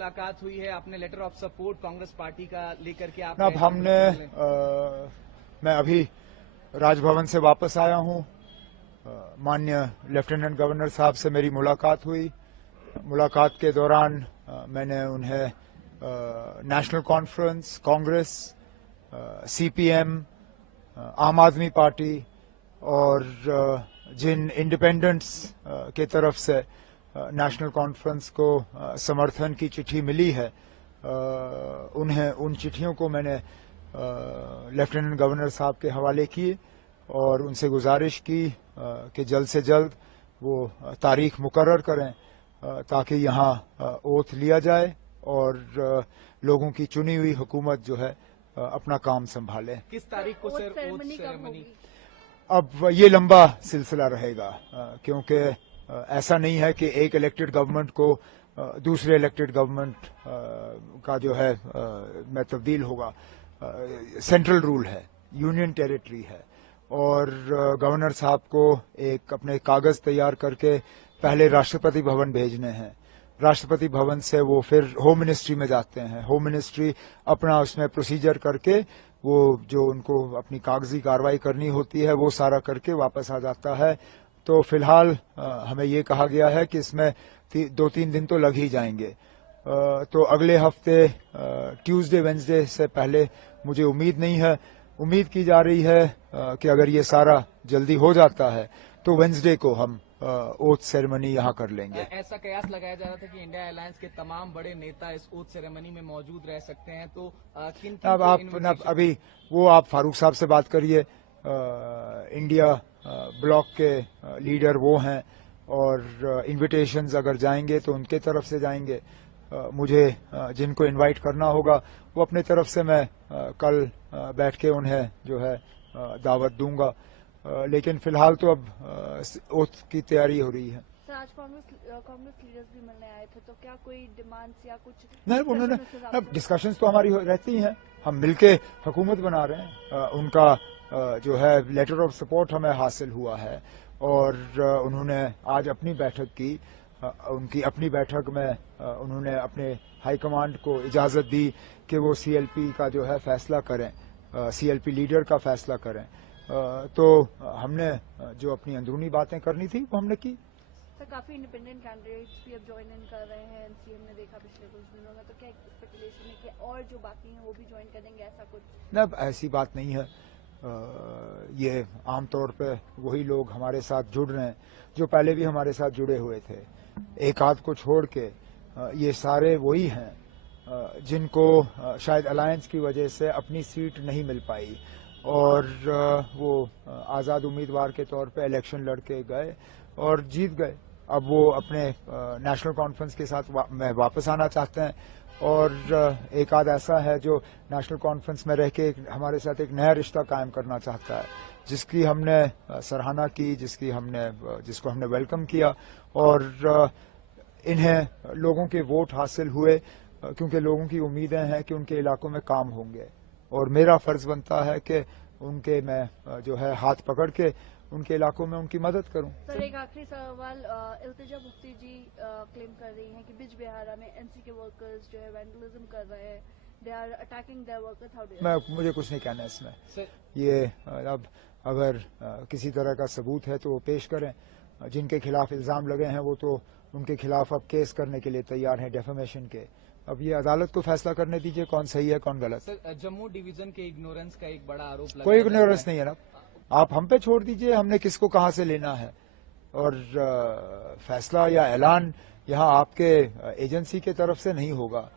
मुलाकात हुई है, आपने letter of support Congress party का लेकर के आप अब हमने मैं अभी राजभवन से वापस आया हूं। माननीय लेफ्टिनेंट गवर्नर साहब से मेरी मुलाकात हुई। मुलाकात के दौरान मैंने उन्हें नेशनल कॉन्फ्रेंस, कांग्रेस, सीपीएम, आम आदमी पार्टी और जिन इंडिपेंडेंट्स के तरफ से नेशनल कॉन्फ्रेंस को समर्थन की चिट्ठी मिली है, उन्हें उन चिट्ठियों को मैंने लेफ्टिनेंट गवर्नर साहब के हवाले किए और उनसे गुजारिश की कि जल्द से जल्द वो तारीख मुकर्रर करें ताकि यहाँ ओथ लिया जाए और लोगों की चुनी हुई हुकूमत जो है अपना काम संभाले। किस तारीख को सर ओथ सेरेमनी? अब ये लंबा सिलसिला रहेगा क्योंकि ऐसा नहीं है कि एक इलेक्टेड गवर्नमेंट को दूसरे इलेक्टेड गवर्नमेंट का जो है में तब्दील होगा। सेंट्रल रूल है, यूनियन टेरिटरी है और गवर्नर साहब को एक अपने कागज तैयार करके पहले राष्ट्रपति भवन भेजने हैं। राष्ट्रपति भवन से वो फिर होम मिनिस्ट्री में जाते हैं। होम मिनिस्ट्री अपना उसमें प्रोसीजर करके वो जो उनको अपनी कागजी कार्रवाई करनी होती है वो सारा करके वापस आ जाता है। तो फिलहाल हमें ये कहा गया है कि इसमें 2-3 दिन तो लग ही जाएंगे। तो अगले हफ्ते ट्यूसडे वेंसडे से पहले मुझे उम्मीद नहीं है। उम्मीद की जा रही है कि अगर ये सारा जल्दी हो जाता है तो वेंसडे को हम ओथ सेरेमनी यहाँ कर लेंगे। ऐसा कयास लगाया जा रहा था कि इंडिया अलायंस के तमाम बड़े नेता इस ओथ सेरेमनी में मौजूद रह सकते हैं, तो किन अब आप अभी वो आप फारूक साहब से बात करिए। इंडिया ब्लॉक के लीडर वो हैं और इन्विटेशंस अगर जाएंगे तो उनके तरफ से जाएंगे। मुझे जिनको इनवाइट करना होगा वो अपने तरफ से मैं कल बैठ के उन्हें जो है दावत दूंगा। लेकिन फिलहाल तो अब ओथ की तैयारी हो रही है। सर, आज कांग्रेस लीडर्स भी मिलने आए थे, तो क्या कोई डिमांड्स या कुछ नहीं, उन्होंने अब डिस्कशंस तो हमारी रहती हैं, हम मिलके हुकूमत बना रहे हैं। उनका जो है लेटर ऑफ सपोर्ट हमें हासिल हुआ है और उन्होंने आज अपनी बैठक की। उनकी अपनी बैठक में उन्होंने अपने हाईकमांड को इजाजत दी कि वो सीएलपी का जो है फैसला करें, सीएलपी लीडर का फैसला करें। तो हमने जो अपनी अंदरूनी बातें करनी थी वो हमने की। सर, काफी इंडिपेंडेंट कैंडिडेट्स भी अब ज्वाइन इन कर रहे हैं, एनसीएम ने देखा पिछले कुछ दिनों में, तो क्या स्पेकुलेशन है कि और जो बाकी हैं वो भी ज्वाइन करेंगे, ऐसा कुछ? न, ऐसी बात नहीं है। ये आमतौर पे वही लोग हमारे साथ जुड़ रहे हैं जो पहले भी हमारे साथ जुड़े हुए थे। एक आध को छोड़ के ये सारे वही हैं जिनको शायद अलायंस की वजह से अपनी सीट नहीं मिल पाई और वो आज़ाद उम्मीदवार के तौर पे इलेक्शन लड़के गए और जीत गए। अब वो अपने नेशनल कॉन्फ्रेंस के साथ में वापस आना चाहते हैं और एक आध ऐसा है जो नेशनल कॉन्फ्रेंस में रह के हमारे साथ एक नया रिश्ता कायम करना चाहता है, जिसकी हमने सराहना की, जिसको हमने वेलकम किया और इन्हें लोगों के वोट हासिल हुए क्योंकि लोगों की उम्मीदें हैं कि उनके इलाकों में काम होंगे और मेरा फर्ज बनता है कि उनके मैं जो है हाथ पकड़ के उनके इलाकों में उनकी मदद करूं। सर, एक आखिरी सवाल। इल्तिजा मुफ्ती जी क्लेम कर रही हैं कि बिज बिहारा में एनसी के वर्कर्स जो है वैंडलिज्म कर रहे हैं, they are attacking their workers. How do मुझे कुछ नहीं कहना इसमें। ये अब अगर किसी तरह का सबूत है तो वो पेश करें। जिनके खिलाफ इल्जाम लगे हैं वो तो उनके खिलाफ अब केस करने के लिए तैयार हैं, डेफेमेशन के। अब ये अदालत को फैसला करने दीजिए कौन सही है कौन गलत। सर, जम्मू डिवीजन के इग्नोरेंस का एक बड़ा आरोप लगा। कोई इग्नोरेंस नहीं है ना, आप हम पे छोड़ दीजिए, हमने किसको कहां से लेना है। और फैसला या ऐलान यहाँ आपके एजेंसी के तरफ से नहीं होगा।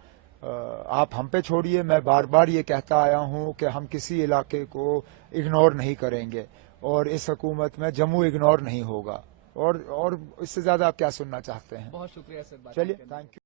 आप हम पे छोड़िए। मैं बार बार ये कहता आया हूं कि हम किसी इलाके को इग्नोर नहीं करेंगे और इस हुकूमत में जम्मू इग्नोर नहीं होगा। और इससे ज्यादा आप क्या सुनना चाहते हैं? बहुत शुक्रिया सर। चलिए, थैंक यू।